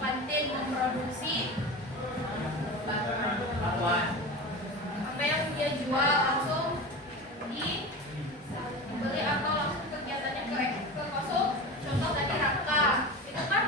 kantin memproduksi apa yang dia jual langsung dibeli atau langsung kegiatannya ke kosong. Contoh tadi Raka itu kan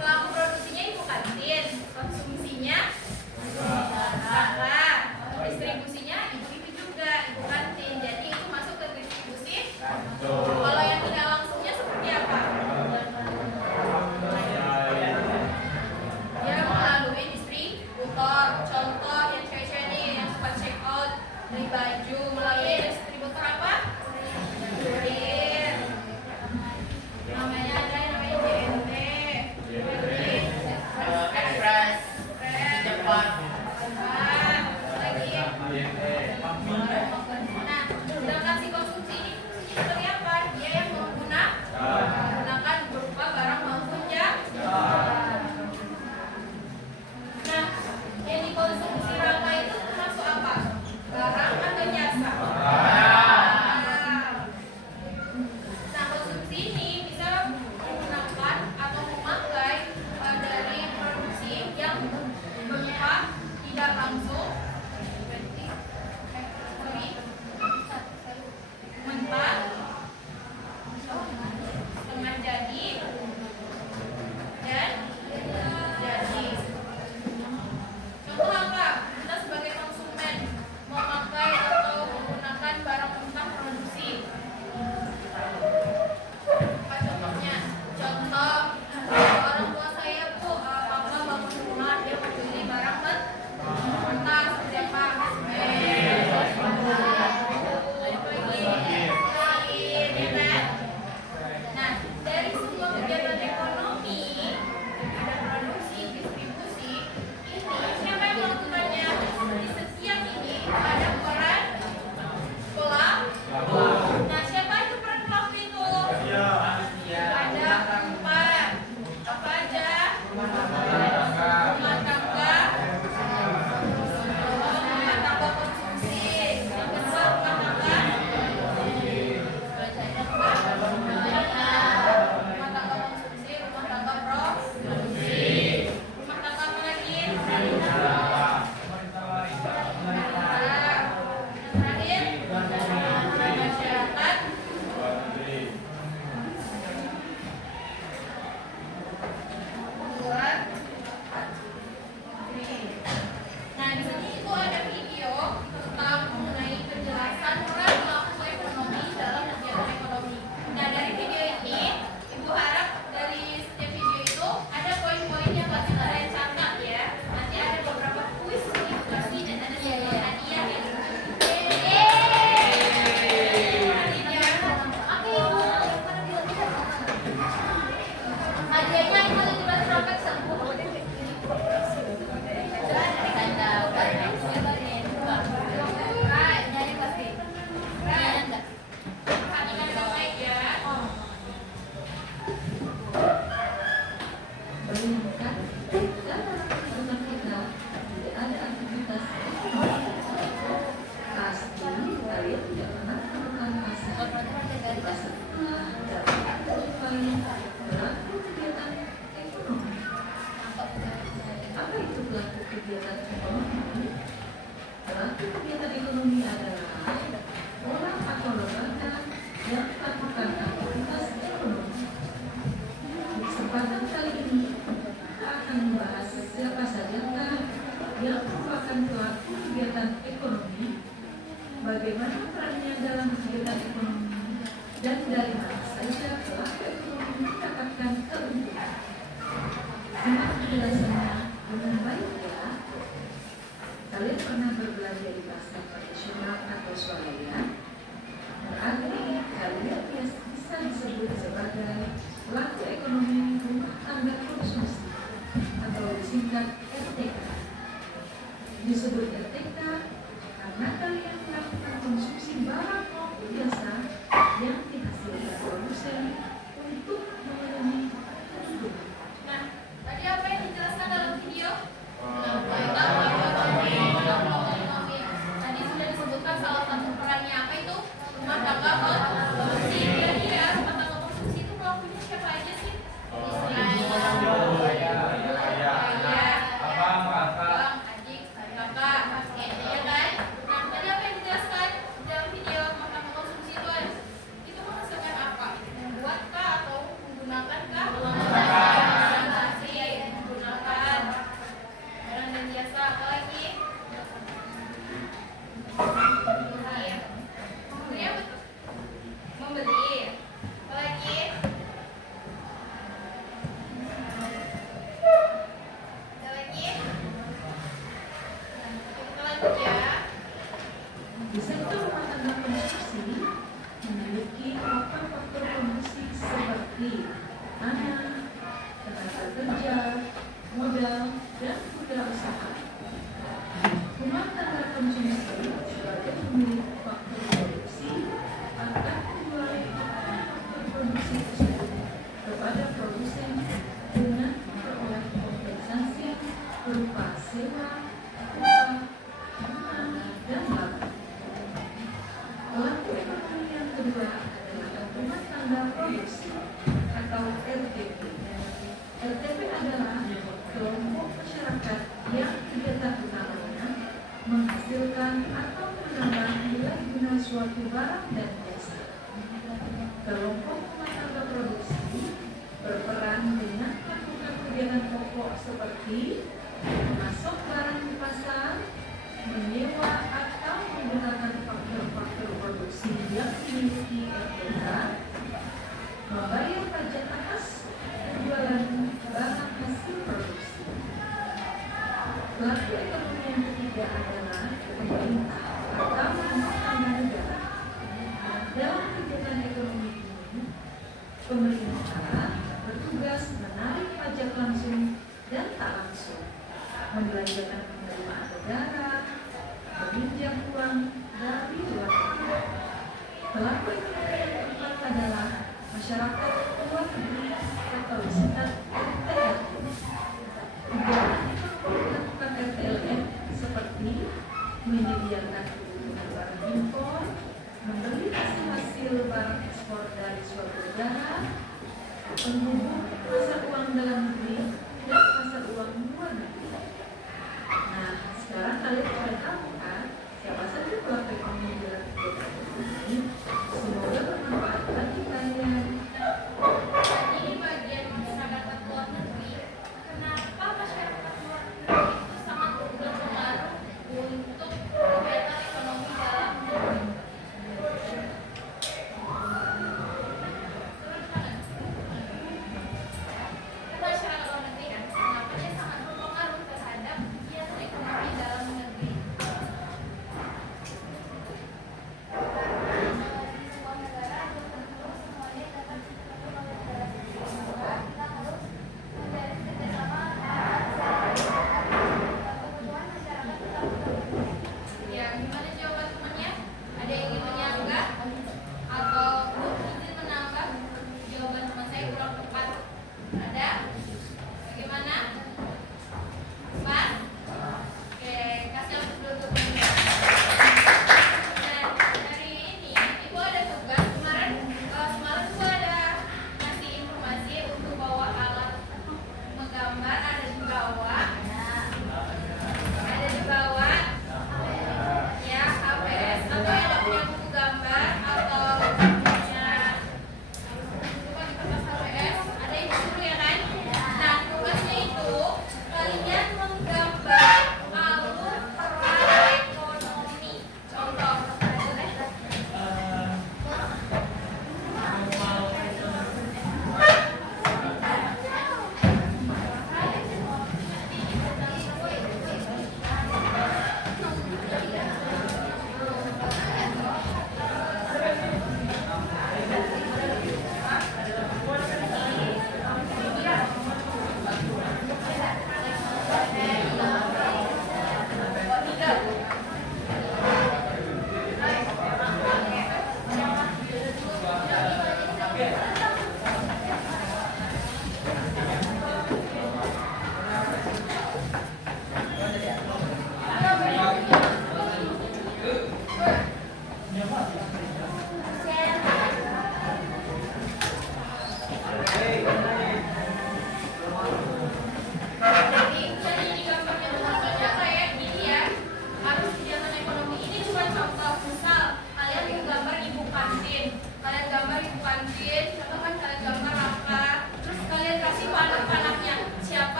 pelaku produksinya ibu kantin, konsumsinya Raka, distribusinya ibu-ibu juga ibu kantin. Jadi itu masuk ke distribusi. Kalau yang tidak langsungnya seperti apa? Ya melalui distributor. Contoh yang cewek-cewek nih yang suka check out beli baju melalui distributor apa? Kurir. Namanya ada yang namanya JNT, Express, Cepat, lagi. Nah, sedangkan si konsumsi ini seperti apa? Dia yang menggunakan berupa barang maupun jasa. Nah, yang dikonsumsi Raka itu termasuk apa? Barang atau jasa? Nah, konsumsi ini bisa menggunakan atau memakai dari produksi yang berupa tidak langsung, mentah, setengah jadi, dan jadi. Contoh apa? Kita sebagai konsumen memakai atau menggunakan barang mentah produksi. Apa contohnya? Contoh orang tua saya Bu, papa bangun rumah dia membeli barang mentah seperti apa? Nah, dari semua kegiatan ekonomi ada produksi, distribusi. Ini siapa yang melakukannya? Di setiap ini ada peran pelaku. Nah, siapa itu peran pelaku itu? Ada 4. Apa aja? Rumah tangga konsumsi. Yang kedua rumah tangga konsumsi, rumah tangga produksi. Rumah tangga apa lagi? Yang terakhir masyarakat. Nah, di sini itu ada video tentang mengenai penjelasan peran pelaku ekonomi dalam kegiatan ekonomi. Nah, dari video ini, Ibu harap dari setiap video itu ada poin-poin yang pasti kalian catat ya. Nanti ada beberapa kuis, diskusi, dan ada sebuah hadiah yang hadiahnya itu 17 trompet sembuh. Apa itu pelaku kegiatan ekonomi? Pelaku kegiatan ekonomi adalah orang atau lembaga yang melakukan aktivitas ekonomi. Di kesempatan kali ini kita akan membahas siapa sajakah yang merupakan pelaku kegiatan ekonomi, bagaimana perannya dalam kegiatan ekonomi, dan dari mana saja pelaku ekonomi mendapatkan keuntungan. Simak penjelasannya dengan baik ya. Kalian pernah berbelanja di pasar tradisional atau swalayan? Berarti kalian bisa disebut sebagai pelaku ekonomi rumah tangga konsumsi atau disingkat RTK. Disebut RTK karena kalian melakukan konsumsi barang maupun jasa yang dihasilkan produsen untuk memenuhi kebutuhan. Nah, tadi apa yang dijelaskan dalam video? Tadi sudah disebutkan salah satu perannya apa itu? Rumah tangga konsumsi. Kira-kira rumah tangga konsumsi itu pelakunya siapa aja sih? atau menambah nilai guna suatu barang dan jasa. Kelompok rumah tangga produksi berperan dengan melakukan kegiatan pokok seperti memasok barang di pasar, menyewa atau menggunakan faktor-faktor produksi yang dimiliki RPK, membayar pajak atas penjualan barang hasil produksi. Pelaku ekonomi yang ketiga adalah pemerintah atau rumah tangga negara. Dalam kegiatan ekonomi ini, pemerintah bertugas menarik pajak langsung dan tak langsung, membelanjakan penerimaan negara, meminjam uang dari luar negeri. Pelaku ekonomi yang keempat adalah masyarakat luar negeri atau disingkat RTLM. Kegiatan ekonomi melakukan RTLM seperti menyediakan kebutuhan barang impor, membeli hasil barang ekspor dari suatu negara, menghubung pasar uang dalam negeri dan pasar uang luar negeri. Nah, sekarang kalian sudah tahu kan siapa saja pelaku ekonomi dalam kegiatan ini. Semoga bermanfaat bagi kalian. Ini bagian masyarakat luar negeri. Kenapa masyarakat luar negeri itu sangat berpengaruh untuk kegiatan ekonomi dalam negeri?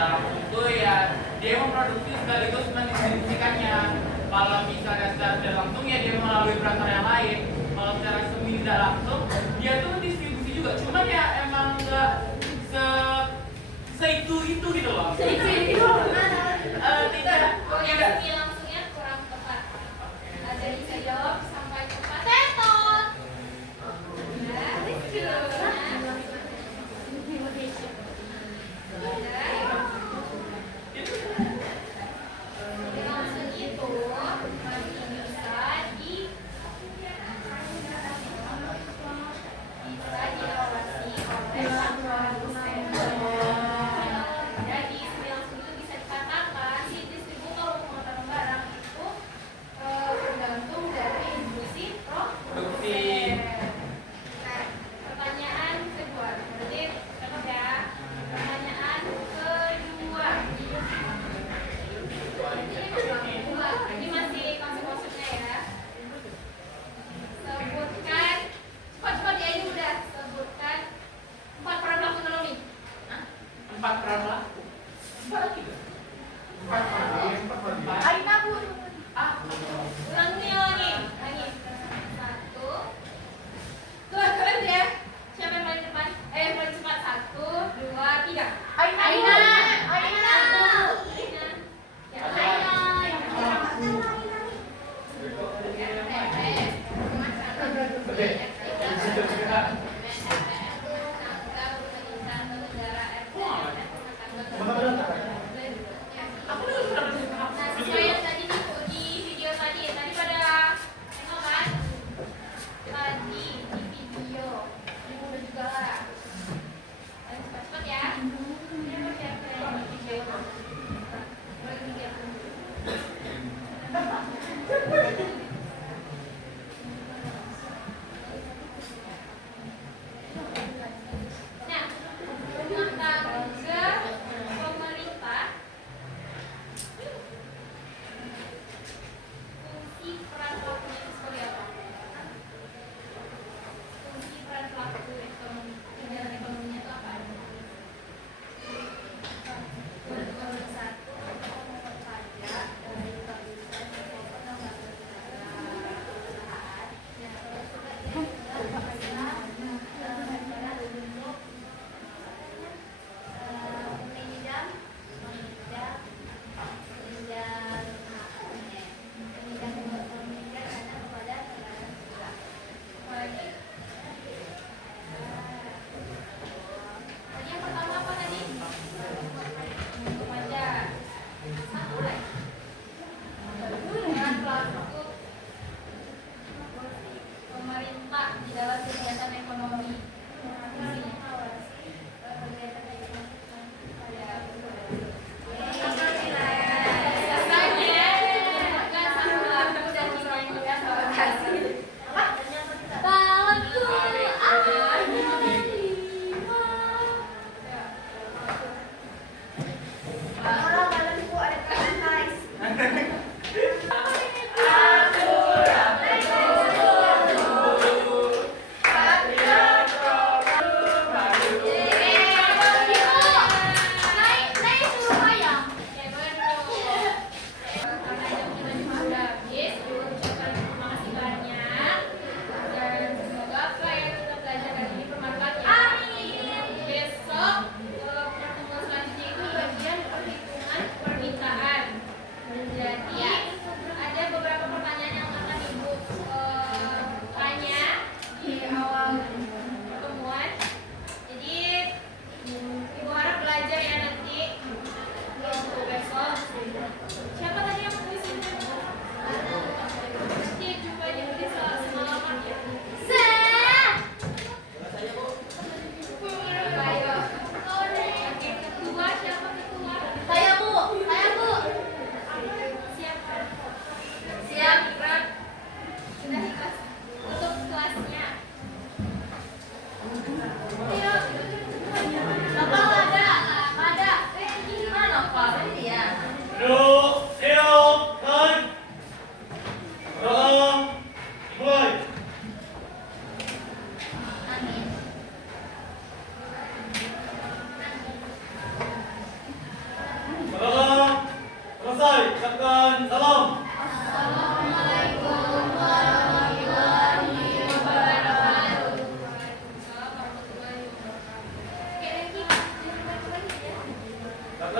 secara langsung itu ya dia memproduksi sekaligus mendistribusikannya. Kalau misalnya secara tidak langsung ya dia melalui perantara yang lain. Kalau secara semi tidak langsung dia tuh distribusi juga. Cuman ya emang nggak itu gitu loh. Tidak. Oh, yang semi langsungnya kurang tepat. Jadi saya jawab sampai tepat. Tetot. Langsung itu masih bisa diawasi oleh produsen. Jadi langsung itu bisa dikatakan si distributor pengumpulan barang itu tergantung dari industri Produksi. Nah, pertanyaan kedua, berarti cakep ya. Pertanyaan kedua. Ini masih konsep-konsepnya ya. Sebutkan, cepat-cepat ya ini udah. Sebutkan 4 peran pelaku ekonomi. 4 peran pelaku. 4 lagi nggak? 4. Aina bu. Ulangi. 1. Tuh ya. Siapa yang paling depan? Yang paling cepat. 1, 2, 3. Aina. Ya, Sesuai yang tadi di video tadi pada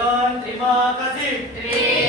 ucapkan terima kasih. Terima